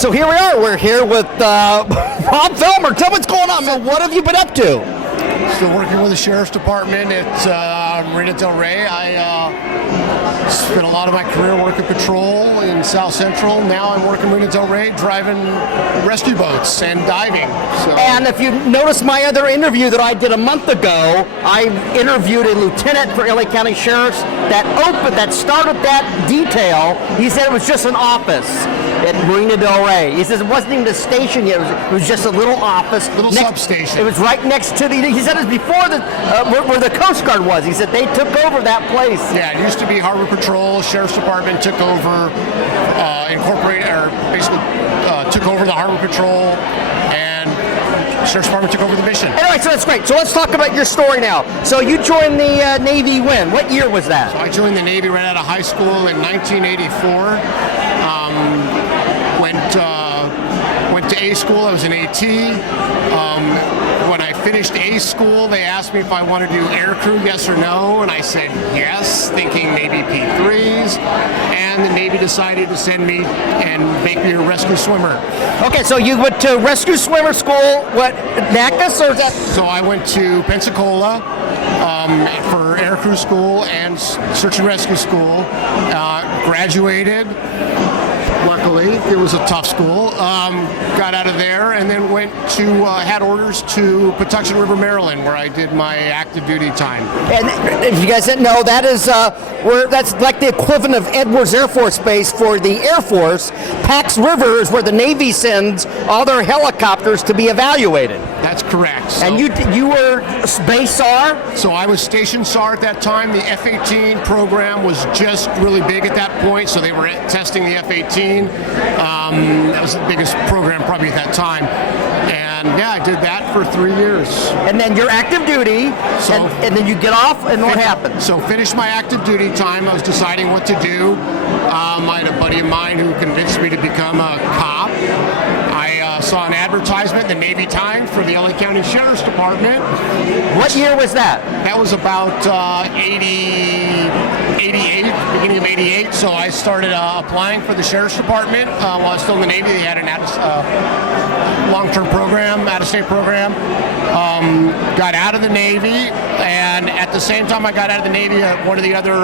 right, so here we are. We're here with Rob Felmer. Tell me what's going on, man. What have you been up to? Still working with the Sheriff's Department at Marina Del Rey. I spent a lot of my career working patrol in South Central. Now I'm working Marina Del Rey, driving rescue boats and diving. So. And if you notice my other interview that I did a month ago, I interviewed a lieutenant for LA County Sheriff's that started that detail. He said it was just an office at Marina Del Rey. He says it wasn't even a station yet. It was just a little office. Little substation. It was right next to he said it was before where the Coast Guard was. He said they took over that place. Yeah, it used to be Harbor Patrol. Sheriff's Department took over, took over the Harbor Patrol, and Sheriff's Department took over the mission. Anyway, so that's great. So let's talk about your story now. So you joined the Navy when? What year was that? So I joined the Navy right out of high school in 1984. Went to A school. I was an AT. When I finished A school, they asked me if I wanted to do aircrew, yes or no, and I said yes, thinking maybe P3s, and the Navy decided to send me and make me a rescue swimmer. Okay, so you went to rescue swimmer school, what, NACAS, or is that? So I went to Pensacola for aircrew school and search and rescue school, graduated. Luckily, it was a tough school. Got out of there and then went to, had orders to Patuxent River, Maryland, where I did my active duty time. And if you guys didn't know, that is that's like the equivalent of Edwards Air Force Base for the Air Force. Pax River is where the Navy sends all their helicopters to be evaluated. That's correct. So, and you were base SAR? So I was station SAR at that time. The F-18 program was just really big at that point, so they were testing the F-18. That was the biggest program probably at that time. And yeah, I did that for 3 years. And then you're active duty, and then you get off, and what happened? So finished my active duty time. I was deciding what to do. I had a buddy of mine who convinced me to become a cop. I saw an advertisement in the Navy Times for the LA County Sheriff's Department. What year was that? That was about 88, beginning of 88. So I started applying for the Sheriff's Department while I was still in the Navy. They had an long-term program, out-of-state program. Got out of the Navy, and at the same time I got out of the Navy, one of the other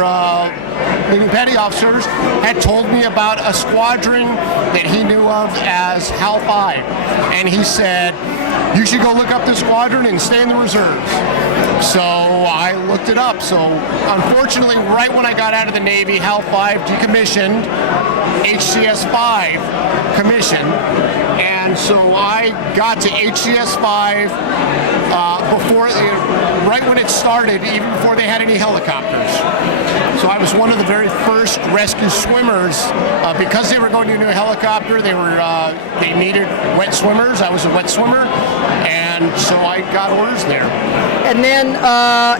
leading petty officers had told me about a squadron that he knew of as HAL-5, and he said, you should go look up this squadron and stay in the reserves. So I looked it up. So unfortunately, right when I got out of the Navy, HAL-5 decommissioned, Hcs-5 commissioned, and so I got to Hcs-5 right when it started, even before they had any helicopters. So I was one of the very first rescue swimmers. Because they were going to a new helicopter, they needed wet swimmers. I was a wet swimmer, and so I got orders there. And then,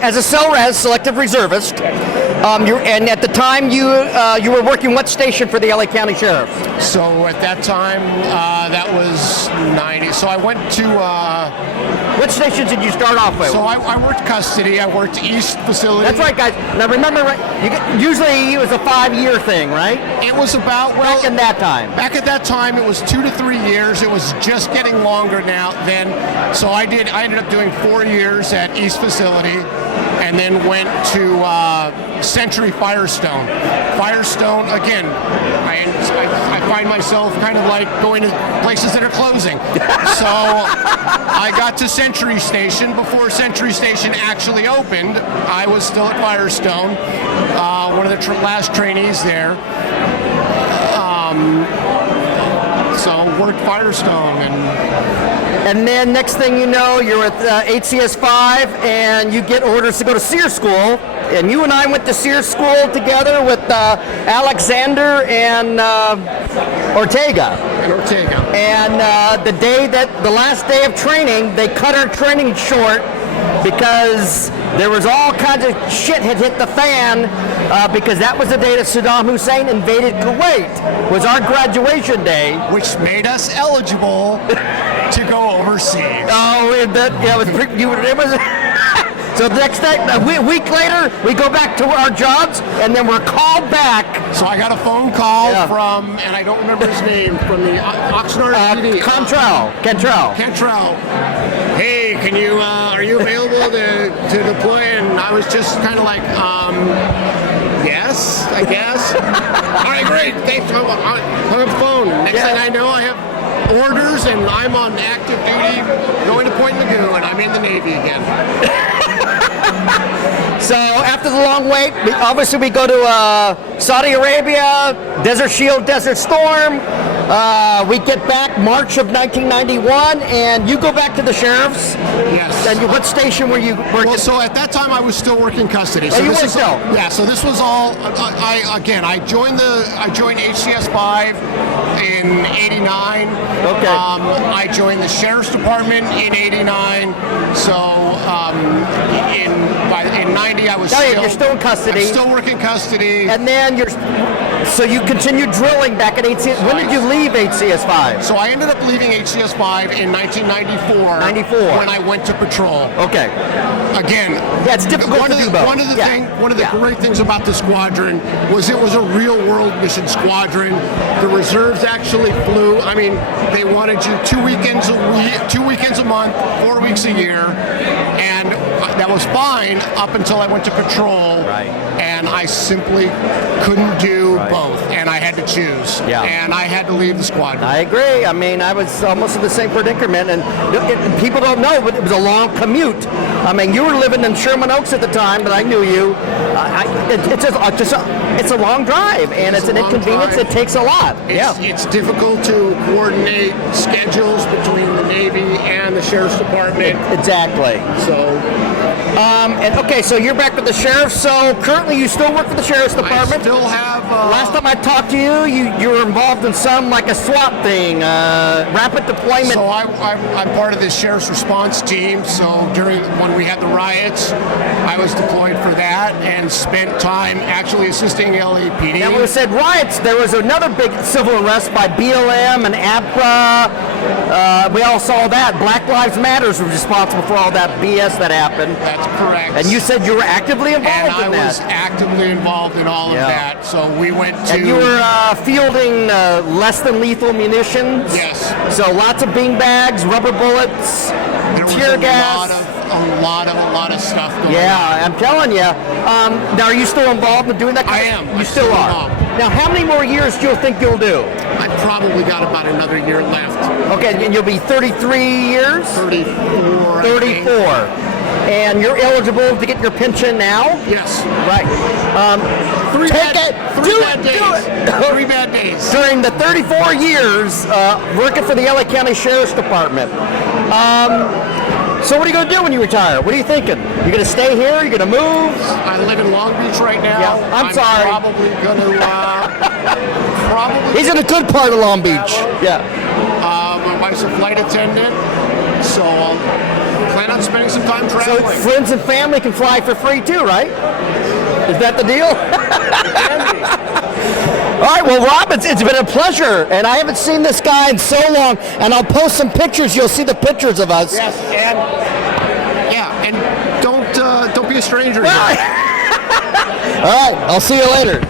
as a CELRES, selective reservist, and at the time you were working what station for the LA County Sheriff? So at that time, that was 90. So I went to. What stations did you start off with? So I worked custody. I worked East Facility. That's right, guys. Now remember, usually it was a 5-year thing, right? It was about, back in that time. Back at that time, it was 2 to 3 years. It was just getting longer now. So I ended up doing 4 years at East Facility, and then went to Century Firestone. Firestone, again, I find myself kind of like going to places that are closing. So I got to Century Station. Before Century Station actually opened, I was still at Firestone, one of the last trainees there. So worked Firestone, and then next thing you know, you're at Hcs-5, and you get orders to go to SEER school. And you and I went to SEER school together with Alexander and Ortega. And the last day of training, they cut our training short because there was all kinds of shit had hit the fan, because that was the day that Saddam Hussein invaded Kuwait, was our graduation day. Which made us eligible to go overseas. Oh, it was So the next day, a week later, we go back to our jobs, and then we're called back. So I got a phone call from, and I don't remember his name, from the Oxnard PD. Cantrell. Hey, can you, are you available to deploy? And I was just kind of like, yes, I guess. All right, great. Thanks. Hung up the phone. Next thing I know, I have orders, and I'm on active duty, going to Point Mugu, and I'm in the Navy again. So after the long wait, obviously we go to Saudi Arabia, Desert Shield, Desert Storm. We get back March of 1991, and you go back to the sheriff's. Yes. And what station were you working? Well, so at that time I was still working custody. So you this were is still? all, yeah. So this was all. I joined Hcs-5 in '89. Okay. I joined the sheriff's department in '89. So in '90 I was. You're still in custody. I'm still working custody. And then so you continued drilling back at HCS. When did you leave HCS-5? So I ended up leaving HCS-5 in 1994. 94. When I went to patrol. Okay. Again, it's difficult to do both. One of the great things about the squadron was it was a real world mission squadron. The reserves actually flew. I mean, they wanted you 2 weekends a month, 4 weeks a year, and that was fine up until I went to patrol. Right. And I simply couldn't do both, and I had to choose. Yeah. And I had to leave the squadron. I agree. I mean, I was almost in the same predicament, and people don't know, but it was a long commute. I mean, you were living in Sherman Oaks at the time, but I knew you. It's a long drive, and it's an inconvenience. Drive. It takes a lot. It's difficult to coordinate schedules between the Navy and the Sheriff's Department. Exactly. So you're back with the sheriff. So currently, you still work for the Sheriff's Department. I still have. Last time I talked to you, you were involved in some like a SWAT thing, rapid deployment. So I'm part of the sheriff's response team. So when we had the riots, I was deployed for that and spent time actually assisting LAPD. And when we said riots, there was another big civil arrest by BLM and APRA. We all saw that. Black Lives Matter was responsible for all that BS that happened. That's correct. And you said you were actively involved in that. And I was actively involved in all of that. So we went to... And you were fielding less than lethal munitions. Yes. So lots of beanbags, rubber bullets, tear gas. A lot of stuff going on. Yeah, I'm telling you. Now, are you still involved in doing that? I am. You still are. Involved. Now, how many more years do you think you'll do? I've probably got about another year left. Okay, and you'll be 33 years? 34. 34. And you're eligible to get your pension now? Yes. Right. Three bad days. During the 34 years working for the LA County Sheriff's Department. So what are you going to do when you retire? What are you thinking? You're going to stay here? You're going to move? I live in Long Beach right now. Yeah, I'm sorry. Probably going to... He's in a good part of Long Beach. Yeah. My wife's a flight attendant, so I'll plan on spending some time traveling. So friends and family can fly for free too, right? Is that the deal? All right, well, Rob, it's been a pleasure, and I haven't seen this guy in so long, and I'll post some pictures. You'll see the pictures of us. Yes, and don't be a stranger. All right, I'll see you later.